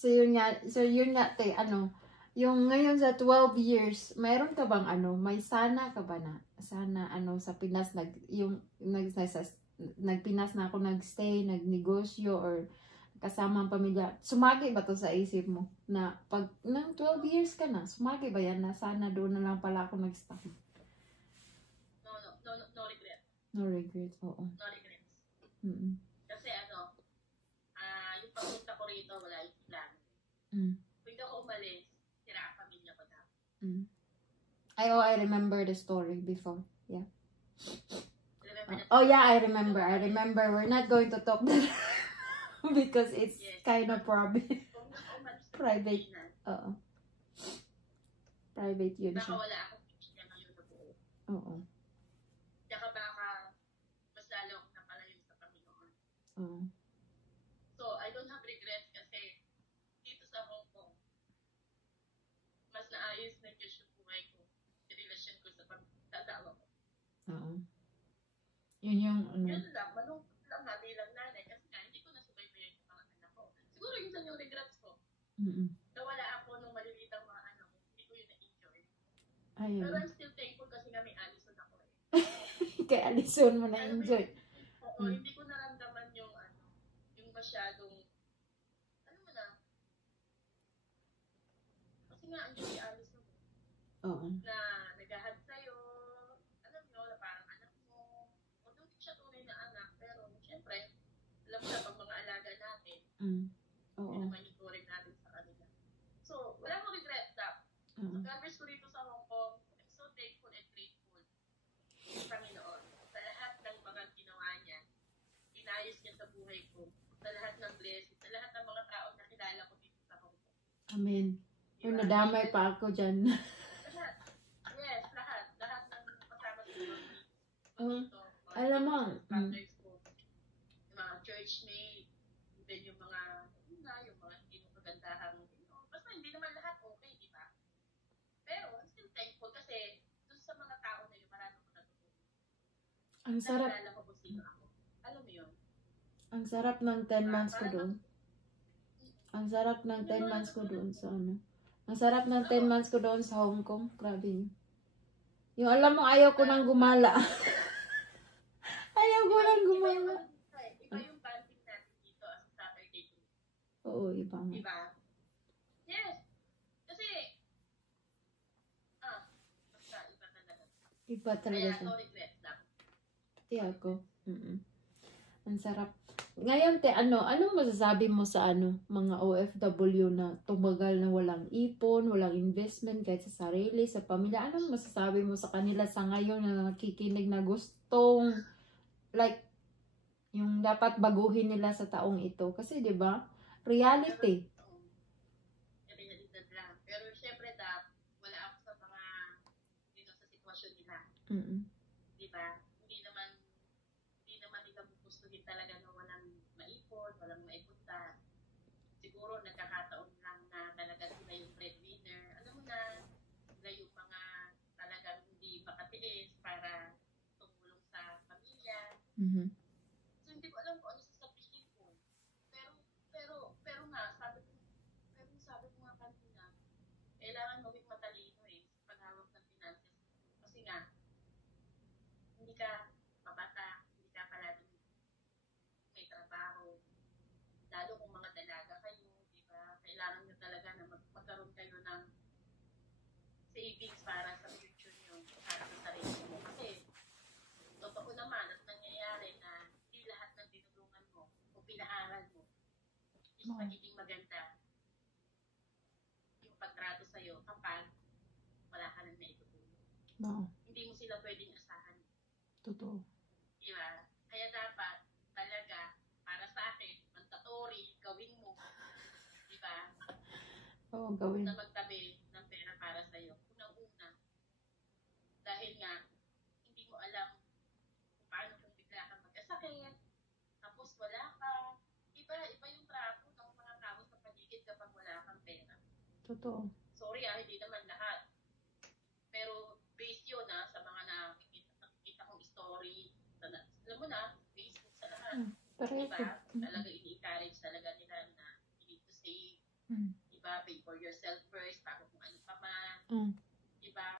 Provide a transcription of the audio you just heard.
So yun nga, te, ano, yung ngayon sa 12 years, mayroon ka bang ano, may sana ka ba na? Sana ano sa Pinas nagpinas na ako nagstay, nagnegosyo or kasama ang pamilya. Sumagi ba to sa isip mo na pag nang 12 years ka na, sumagi ba yan na sana doon na lang pala ako nag-stop? No regret. No regrets, oo. No regrets. Mm-mm. Kasi ano, yung pagpunta ko rito, wala yung plan. Kung hindi ako umalis, sira ang pamilya ko na. I remember the story before. Yeah. Oh yeah, I remember. We're not going to talk that because it's kind of private. Oo. Private yun siya. Baka wala akong pamilya ngayon na buo. Oo. Tsaka baka mas lalo akong napalayo sa Panginoon. Oo. So, I don't have regrets kasi dito sa Hong Kong, mas naayos na Diyos yung buhay ko, yung relasyon ko sa pag-asawa ko. Oo. Yun yung ano. Yun lang, malungkot lang nga bilang nanay kasi nga hindi ko nasubaybayan yung mga anak ko. Siguro yun sa yung regrets ko. Nawala ako nung malilitang mga anak ko, hindi ko yun na-enjoy. Ayun. Pero I'm still thankful kasi nga may Alison ako eh. Kay Alison mo na-enjoy. Oo, hindi ko naramdaman yung ano, yung masyadong, ano mo na, kasi nga andyan si Alison Oo. na naghahag sa'yo, alam nyo, na parang anak mo, although hindi siya tunay na anak, pero syempre, alam mo na pag mga alaga natin, Oo. yun naman yung turing natin sa kanila. So, wala akong regrets na. Sa converse ko rito sa Hong Kong, I'm so thankful and grateful sa Panginoon sa lahat ng mga ginawa niya, inayos niya sa buhay ko, sa lahat ng blessings, sa lahat ng mga taong nakilala ko dito sa Hong Kong. Amen. Yung nadamay pa ako dyan. Lahat. Yes, lahat. Lahat ng kasama ko dito. Alam mo, partners ko, yung mga churchmate, then yung mga hindi mo kagandahan, basta hindi naman lahat okay, di ba? Pero I'm still thankful kasi doon sa mga tao na yun, marami ko natutunan. Ang sarap. Nakilala ko kung sino ako. Alam mo yun? Ang sarap ng 10 months ko doon. Ang sarap ng 10 months ko doon sa ano. Ang sarap ng 10 months ko doon sa Hong Kong. Grabe yun. Yung alam mo, ayaw ko nang gumala. Ayaw ko nang gumala. Iba yung banding natin dito as a Saturday. Oo, iba nga. Diba? Yes. Kasi, basta iba talaga. Iba talaga Kaya siya. no regrets lang. Pati ako. Ang sarap. Ngayon, te, anong masasabi mo sa mga OFW na tumagal na walang ipon, walang investment kahit sa sarili, sa pamilya? Anong masasabi mo sa kanila sa ngayon na nakikinig na gustong, like, yung dapat baguhin nila sa taong ito? Kasi, di ba, reality. Realidad lang. Pero, syempre, wala ako sa mga, dito sa sitwasyon nila. Di ba? Hindi naman nila gustuhin talaga na walang maipon, walang maipunta. Siguro nagkakataon lang na talaga sila yung breadwinner. Alam mo na, sila yung mga talagang hindi makatiis para tumulong sa pamilya. So hindi ko alam kung ano sasabihin ko. Pero nga, sabi ko nga kanina, kailangan maging matalino sa paghawak ng finances. Kasi nga, hindi ka mabata, hindi ka palaging may trabaho. Lalo kung mga dalaga kayo, di ba? Kailangan nyo talaga na magkaroon kayo ng savings para sa future nyo, para sa sarili mo. Kasi, totoo naman at nangyayari na hindi lahat ng tinulungan mo o pinaaral mo is magiging maganda yung pagtrato sa'yo kapag wala ka nang naitutulong. Hindi mo sila pwedeng asahan. Totoo. Diba? Kaya dapat talaga para sa akin, mandatory, gawin mo. Diba? Oo, gawin. Na magtabi ng pera para sa'yo. Unang-una. Dahil nga, hindi mo alam kung paano kung bigla kang magkasakit, tapos wala ka. Iba yung trato ng mga tao sa paligid kapag wala kang pera. Totoo. Sorry hindi naman lahat. Pero based yun sa mga nakikita kong story. Alam mo na, Facebook sa lahat. Diba? Talaga ini-encourage talaga nila na you need to save. Mm. Diba? Pay for yourself first, bago kung ano pa man. Mm.